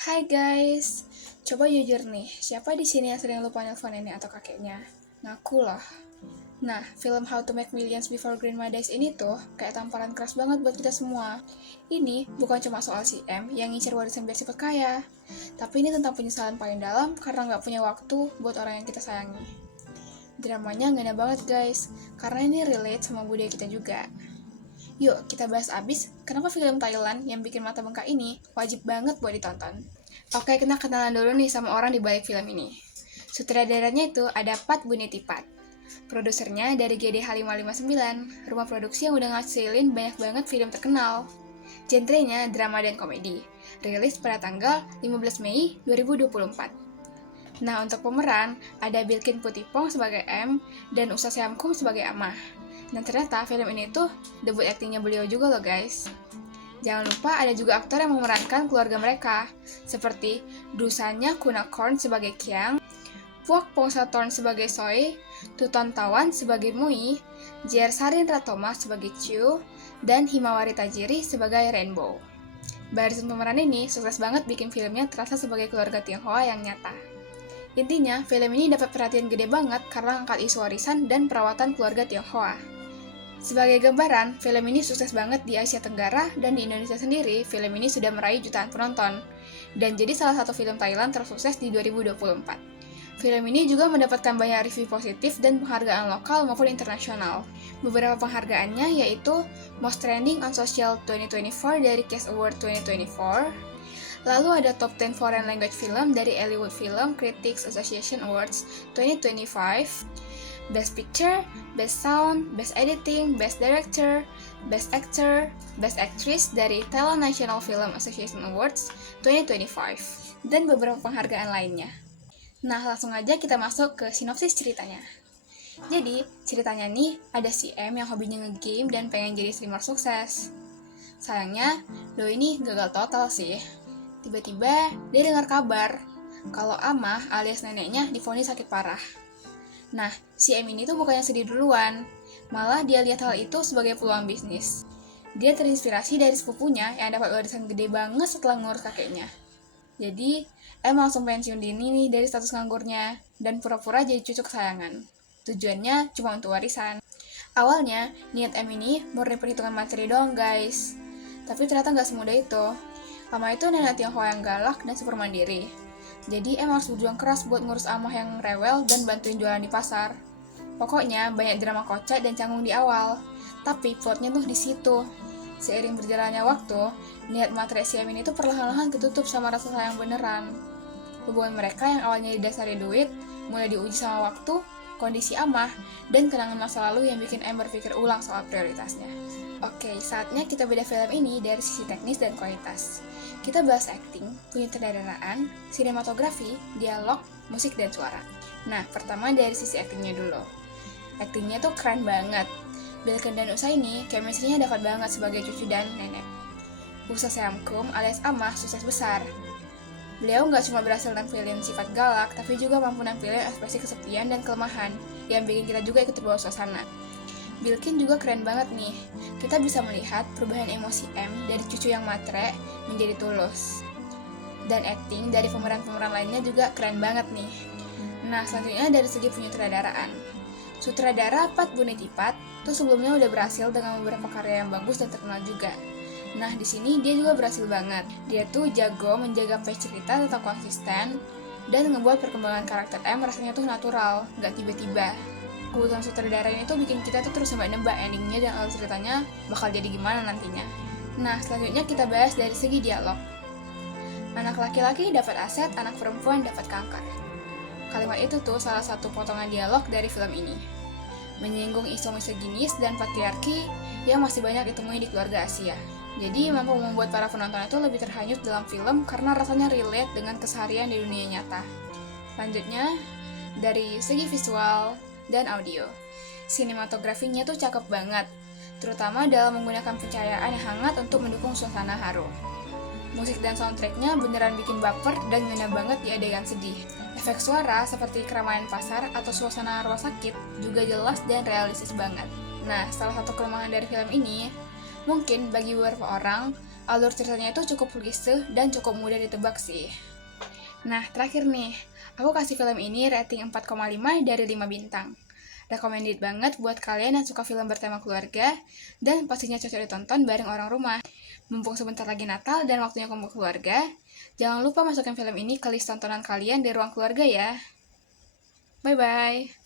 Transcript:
Hai guys, coba jujur nih, siapa di sini yang sering lupa nelfon nenek atau kakeknya? Ngaku loh. Nah, film How to Make Millions Before Grandma Dies ini tuh kayak tamparan keras banget buat kita semua. Ini bukan cuma soal si M yang ngincer warisan biar cepet kaya, tapi ini tentang penyesalan paling dalam karena nggak punya waktu buat orang yang kita sayangi. Dramanya ngena banget guys, karena ini relate sama budaya kita juga. Yuk, kita bahas abis kenapa film Thailand yang bikin mata bengkak ini wajib banget buat ditonton. Oke, kita kenalan dulu nih sama orang di balik film ini. Sutradaranya itu ada Pat Bunetipat. Produsernya dari GDH559, rumah produksi yang udah ngasilin banyak banget film terkenal. Genrenya drama dan komedi. Rilis pada tanggal 15 Mei 2024. Nah, untuk pemeran, ada Bilkin Putipong sebagai M dan Usa Seamkum sebagai Amah. Dan ternyata film ini tuh debut aktingnya beliau juga loh guys. Jangan lupa ada juga aktor yang memerankan keluarga mereka, seperti Dusanya Kunakorn sebagai Kiang, Puak Pongsatorn sebagai Soy, Tuton Tawan sebagai Mui, Jer Sarin Ratoma sebagai Chiu, dan Himawari Tajiri sebagai Rainbow. Barisan pemeran ini sukses banget bikin filmnya terasa sebagai keluarga Tionghoa yang nyata. Intinya, film ini dapat perhatian gede banget karena angkat isu warisan dan perawatan keluarga Tionghoa. Sebagai gambaran, film ini sukses banget di Asia Tenggara dan di Indonesia sendiri, film ini sudah meraih jutaan penonton. Dan jadi salah satu film Thailand tersukses di 2024. Film ini juga mendapatkan banyak review positif dan penghargaan lokal maupun internasional. Beberapa penghargaannya yaitu Most Trending on Social 2024 dari Cast Award 2024, lalu ada Top 10 Foreign Language Film dari Hollywood Film Critics Association Awards 2025, Best Picture, Best Sound, Best Editing, Best Director, Best Actor, Best Actress dari Thailand National Film Association Awards 2025, dan beberapa penghargaan lainnya. Nah, langsung aja kita masuk ke sinopsis ceritanya. Jadi, ceritanya nih, ada si M yang hobinya nge-game dan pengen jadi streamer sukses. Sayangnya, Doi ini gagal total sih. Tiba-tiba, dia dengar kabar kalau Amah alias neneknya divonis sakit parah. Nah, si M ini tuh bukannya sedih duluan, malah dia lihat hal itu sebagai peluang bisnis. Dia terinspirasi dari sepupunya yang dapat warisan gede banget setelah ngurus kakeknya. Jadi, M langsung pensiun dini nih dari status nganggurnya, dan pura-pura jadi cucu kesayangan. Tujuannya cuma untuk warisan. Awalnya, niat M ini murni perhitungan materi doang guys. Tapi ternyata nggak semudah itu. Ama itu nenek Tionghoa yang galak dan super mandiri. Jadi harus berjuang keras buat ngurus Amah yang rewel dan bantuin jualan di pasar. Pokoknya banyak drama kocak dan canggung di awal. Tapi plotnya tuh di situ. Seiring berjalannya waktu, niat matre si Amin itu perlahan-lahan ketutup sama rasa sayang beneran. Hubungan mereka yang awalnya didasari duit, mulai diuji sama waktu, kondisi Amah, dan kenangan masa lalu yang bikin Em berpikir ulang soal prioritasnya. Oke, saatnya kita beda film ini dari sisi teknis dan kualitas. Kita bahas acting, penyutradaraan, sinematografi, dialog, musik, dan suara. Nah, pertama dari sisi actingnya dulu. Actingnya tuh keren banget. Bilken dan Usa ini, chemistry-nya dapat banget sebagai cucu dan nenek. Usa Seamkum alias Amah sukses besar. Beliau nggak cuma berhasil nampilin sifat galak, tapi juga mampu nampilin ekspresi kesepian dan kelemahan, yang bikin kita juga ikut terbawa suasana. Bilkin juga keren banget nih. Kita bisa melihat perubahan emosi M dari cucu yang matre menjadi tulus. Dan acting dari pemeran-pemeran lainnya juga keren banget nih. Nah, selanjutnya dari segi penyutradaraan. Sutradara Pat Bunetipat tuh sebelumnya udah berhasil dengan beberapa karya yang bagus dan terkenal juga. Nah, di sini dia juga berhasil banget. Dia tuh jago menjaga pace cerita tetap konsisten dan ngebuat perkembangan karakter M rasanya tuh natural, nggak tiba-tiba. Kebutuhan sutradara ini tuh bikin kita tuh terus nebak endingnya dan alur ceritanya bakal jadi gimana nantinya. Nah, selanjutnya kita bahas dari segi dialog. Anak laki-laki dapat aset, anak perempuan dapat kanker. Kalimat itu tuh salah satu potongan dialog dari film ini. Menyinggung isu misoginis dan patriarki yang masih banyak ditemui di keluarga Asia. Jadi mampu membuat para penonton itu lebih terhanyut dalam film karena rasanya relate dengan keseharian di dunia nyata. Selanjutnya, dari segi visual dan audio. Sinematografinya tuh cakep banget, terutama dalam menggunakan pencahayaan yang hangat untuk mendukung suasana haru. Musik dan soundtracknya beneran bikin baper dan ngena banget di adegan sedih. Efek suara seperti keramaian pasar atau suasana rumah sakit juga jelas dan realistis banget. Nah, salah satu kelemahan dari film ini, mungkin bagi beberapa orang, Alur ceritanya itu cukup klise dan cukup mudah ditebak sih. Nah, terakhir nih, aku kasih film ini rating 4,5 dari 5 bintang. Recommended banget buat kalian yang suka film bertema keluarga, dan pastinya cocok ditonton bareng orang rumah. Mumpung sebentar lagi Natal dan waktunya kumpul keluarga, jangan lupa masukkan film ini ke list tontonan kalian di ruang keluarga ya. Bye-bye!